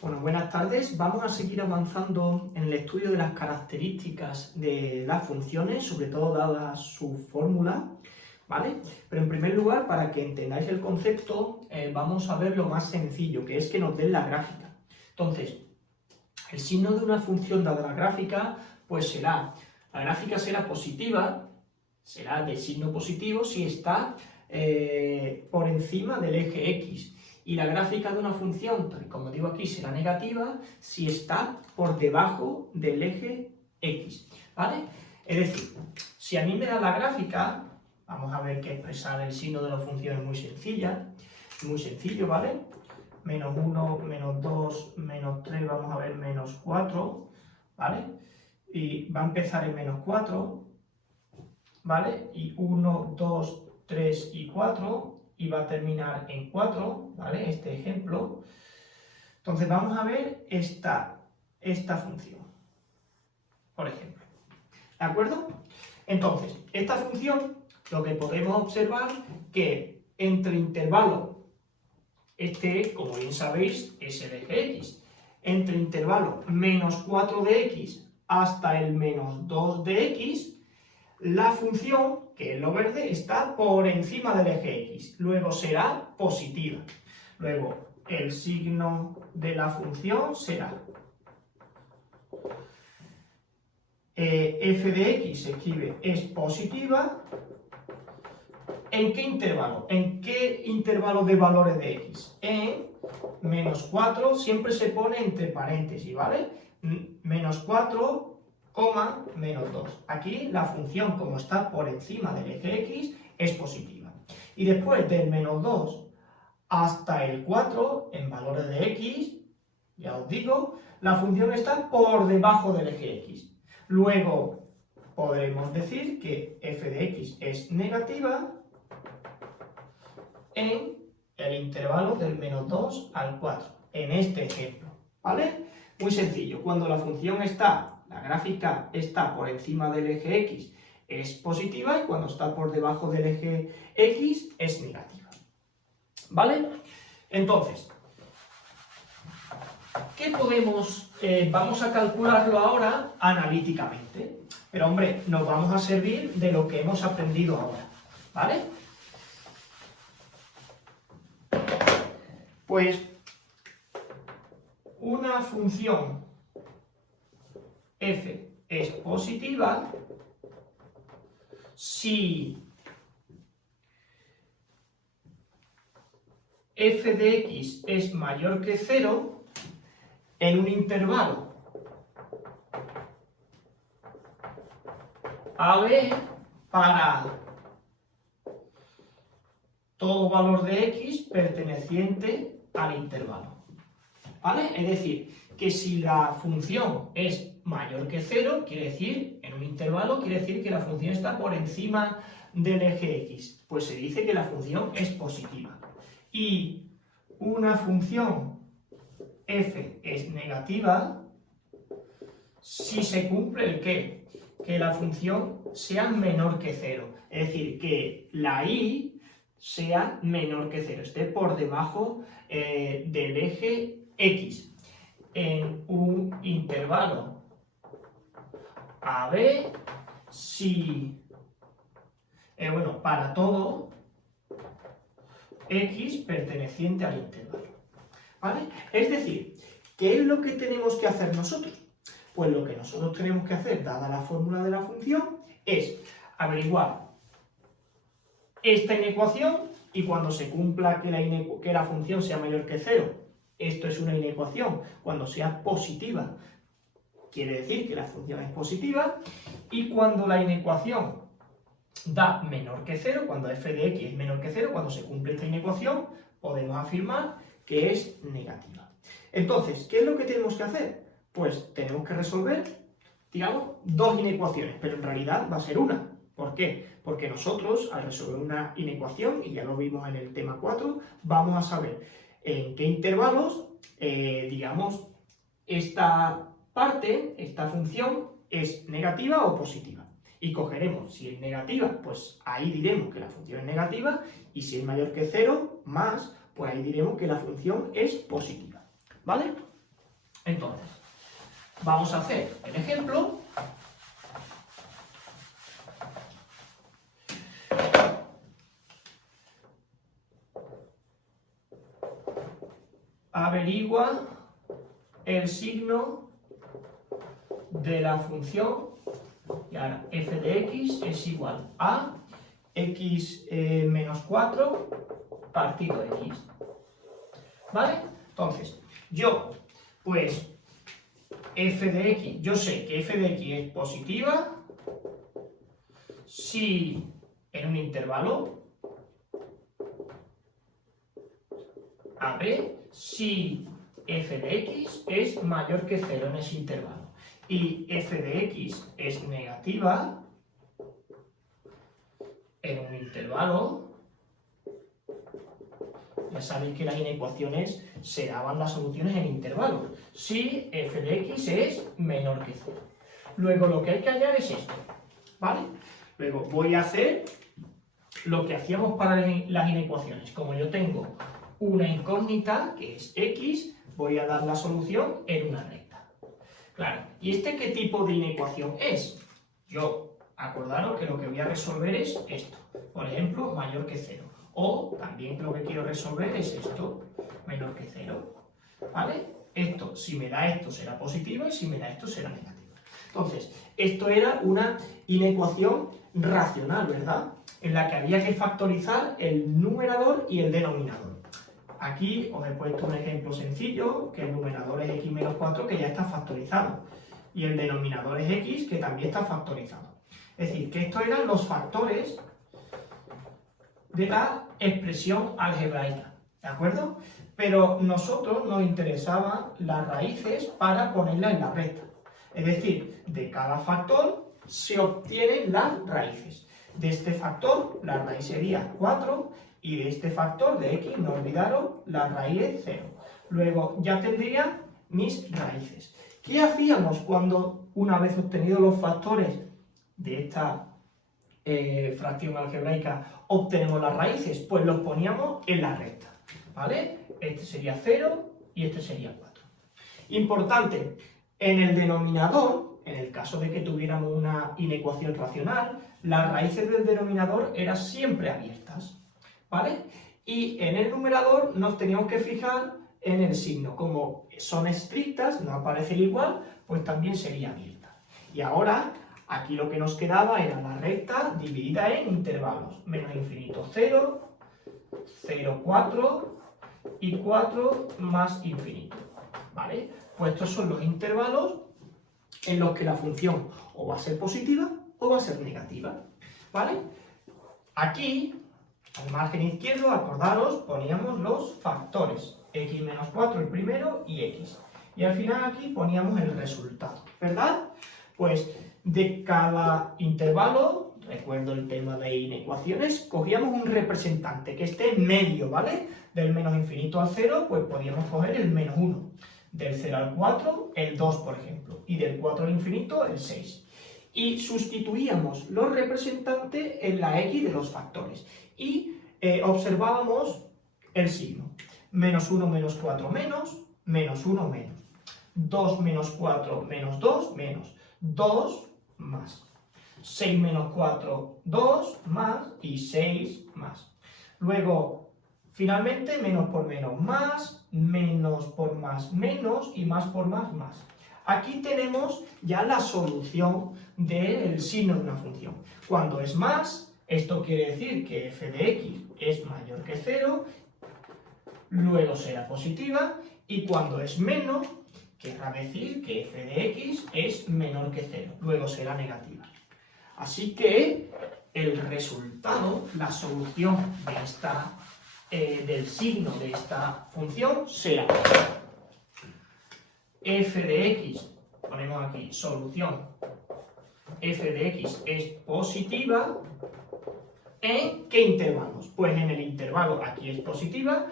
Bueno, buenas tardes. Vamos a seguir avanzando en el estudio de las características de las funciones, sobre todo dadas su fórmula, ¿vale? Pero en primer lugar, para que entendáis el concepto, vamos a ver lo más sencillo, que es que nos den la gráfica. Entonces, el signo de una función dada la gráfica, pues la gráfica será positiva, será de signo positivo si está por encima del eje X. Y la gráfica de una función, tal y como digo aquí, será negativa si está por debajo del eje X, ¿vale? Es decir, si a mí me da la gráfica, vamos a ver que expresar el signo de la función es muy sencillo, ¿vale? Menos 1, menos 2, menos 3, vamos a ver, menos 4, ¿vale? Y va a empezar en menos 4, ¿vale? Y 1, 2, 3 y 4, y va a terminar en 4, ¿vale? Este ejemplo. Entonces vamos a ver esta función, por ejemplo. ¿De acuerdo? Entonces, esta función, lo que podemos observar que entre intervalos, este, como bien sabéis, es el eje X, entre intervalos menos 4 de X hasta el menos 2 de X, la función, que es lo verde, está por encima del eje X, luego será positiva. Luego, el signo de la función será f de x se escribe es positiva. ¿En qué intervalo? ¿En qué intervalo de valores de x? En menos 4, siempre se pone entre paréntesis, ¿vale? Menos 4, menos 2. Aquí la función, como está por encima del eje x, es positiva. Y después del menos 2 hasta el 4, en valores de x, ya os digo, la función está por debajo del eje x. Luego podremos decir que f de x es negativa en el intervalo del menos 2 al 4, en este ejemplo, ¿vale? Muy sencillo, cuando la función la gráfica está por encima del eje x es positiva y cuando está por debajo del eje x es negativa, ¿vale? Entonces, ¿qué podemos? Vamos a calcularlo ahora analíticamente, pero hombre, nos vamos a servir de lo que hemos aprendido ahora, ¿vale? Pues una función f es positiva si f de x es mayor que 0 en un intervalo a b para todo valor de x perteneciente al intervalo, ¿vale? Es decir, que si la función es mayor que 0, quiere decir, en un intervalo, quiere decir que la función está por encima del eje x, pues se dice que la función es positiva. Y una función f es negativa si se cumple el qué, que la función sea menor que 0, es decir, que la y sea menor que 0, esté por debajo del eje x en un intervalo AB si, para todo x perteneciente al intervalo, ¿vale? Es decir, ¿qué es lo que tenemos que hacer nosotros? Pues lo que nosotros tenemos que hacer, dada la fórmula de la función, es averiguar esta inecuación y cuando se cumpla que la función sea mayor que 0, esto es una inecuación, cuando sea positiva, quiere decir que la función es positiva, y cuando la inecuación da menor que 0, cuando f de x es menor que 0, cuando se cumple esta inecuación, podemos afirmar que es negativa. Entonces, ¿qué es lo que tenemos que hacer? Pues tenemos que resolver, digamos, dos inecuaciones, pero en realidad va a ser una. ¿Por qué? Porque nosotros, al resolver una inecuación, y ya lo vimos en el tema 4, vamos a saber en qué intervalos, digamos, esta función, es negativa o positiva. Y cogeremos, si es negativa, pues ahí diremos que la función es negativa, y si es mayor que 0, más, pues ahí diremos que la función es positiva, ¿vale? Entonces, vamos a hacer el ejemplo. Averigua el signo de la función, y ahora f de x es igual a x menos 4 partido x. ¿Vale? Entonces, yo, pues, f de x, yo sé que f de x es positiva si en un intervalo a b, si f de x es mayor que 0 en ese intervalo y f de x es negativa en un intervalo. Ya sabéis que las inecuaciones se daban las soluciones en intervalos. Si f de x es menor que 0. Luego lo que hay que hallar es esto, ¿vale? Luego voy a hacer lo que hacíamos para las inecuaciones. Como yo tengo una incógnita, que es x, voy a dar la solución en una recta. Claro, ¿y este qué tipo de inecuación es? Yo, acordaros que lo que voy a resolver es esto. Por ejemplo, mayor que 0. O también lo que quiero resolver es esto, menor que 0. ¿Vale? Esto, si me da esto, será positiva y si me da esto, será negativa. Entonces, esto era una inecuación racional, ¿verdad? En la que había que factorizar el numerador y el denominador. Aquí os he puesto un ejemplo sencillo, que el numerador es x menos 4, que ya está factorizado. Y el denominador es x, que también está factorizado. Es decir, que estos eran los factores de la expresión algebraica, ¿de acuerdo? Pero nosotros nos interesaban las raíces para ponerlas en la recta. Es decir, de cada factor se obtienen las raíces. De este factor la raíz sería 4 y de este factor de x, no olvidaros, la raíz es 0. Luego ya tendría mis raíces. ¿Qué hacíamos cuando, una vez obtenidos los factores de esta fracción algebraica, obtenemos las raíces? Pues los poníamos en la recta, ¿vale? Este sería 0 y este sería 4. Importante, en el denominador, en el caso de que tuviéramos una inecuación racional, las raíces del denominador eran siempre abiertas, ¿vale? Y en el numerador nos teníamos que fijar en el signo. Como son estrictas, no aparece el igual, pues también sería abierta. Y ahora, aquí lo que nos quedaba era la recta dividida en intervalos. Menos infinito 0, 0, 4 y 4 más infinito, ¿vale? Pues estos son los intervalos en los que la función o va a ser positiva o va a ser negativa, ¿vale? Aquí, al margen izquierdo, acordaros, poníamos los factores, x menos 4 el primero y x. Y al final aquí poníamos el resultado, ¿verdad? Pues de cada intervalo, recuerdo el tema de inecuaciones, cogíamos un representante que esté en medio, ¿vale? Del menos infinito al 0, pues podíamos coger el menos 1. Del 0 al 4, el 2, por ejemplo. Y del 4 al infinito, el 6. Y sustituíamos los representantes en la x de los factores. Y observábamos el signo. Menos 1 menos 4 menos, menos 1 menos. 2 menos 4 menos 2 menos. 2 más. 6 menos 4, 2 más y 6 más. Luego, finalmente, menos por menos más, menos por más menos y más por más más. Aquí tenemos ya la solución del signo de una función. Cuando es más, esto quiere decir que f de x es mayor que 0, luego será positiva, y cuando es menos, querrá decir que f de x es menor que 0, luego será negativa. Así que el resultado, la solución de del signo de esta función será f de x, ponemos aquí solución, f de x es positiva. ¿En qué intervalos? Pues en el intervalo aquí es positiva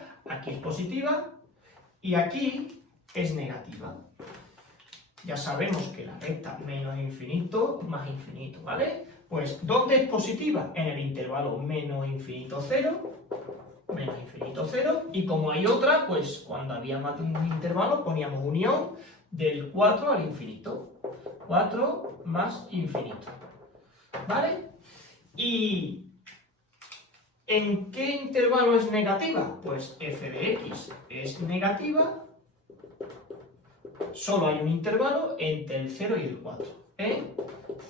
y aquí es negativa. Ya sabemos que la recta menos infinito más infinito, ¿vale? Pues ¿dónde es positiva? En el intervalo menos infinito 0, y como hay otra, pues cuando había más de un intervalo poníamos unión del 4 al infinito. 4 más infinito. ¿Vale? ¿Y en qué intervalo es negativa? Pues f de x es negativa. Solo hay un intervalo entre el 0 y el 4. En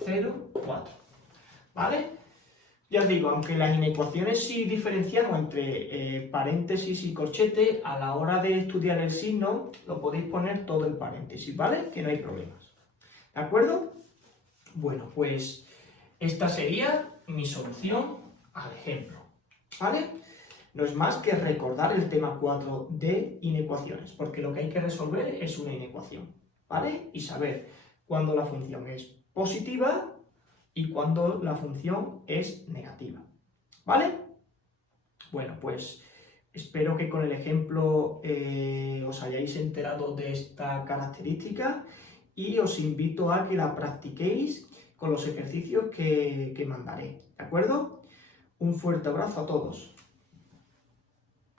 0, 4. ¿Vale? Ya os digo, aunque las inecuaciones sí diferenciamos entre paréntesis y corchete, a la hora de estudiar el signo lo podéis poner todo en paréntesis, ¿vale? Que no hay problemas. ¿De acuerdo? Bueno, pues esta sería mi solución al ejemplo, ¿vale? No es más que recordar el tema 4 de inecuaciones, porque lo que hay que resolver es una inecuación, ¿vale? Y saber cuándo la función es positiva y cuando la función es negativa, ¿vale? Bueno, pues espero que con el ejemplo os hayáis enterado de esta característica y os invito a que la practiquéis con los ejercicios que mandaré, ¿de acuerdo? Un fuerte abrazo a todos.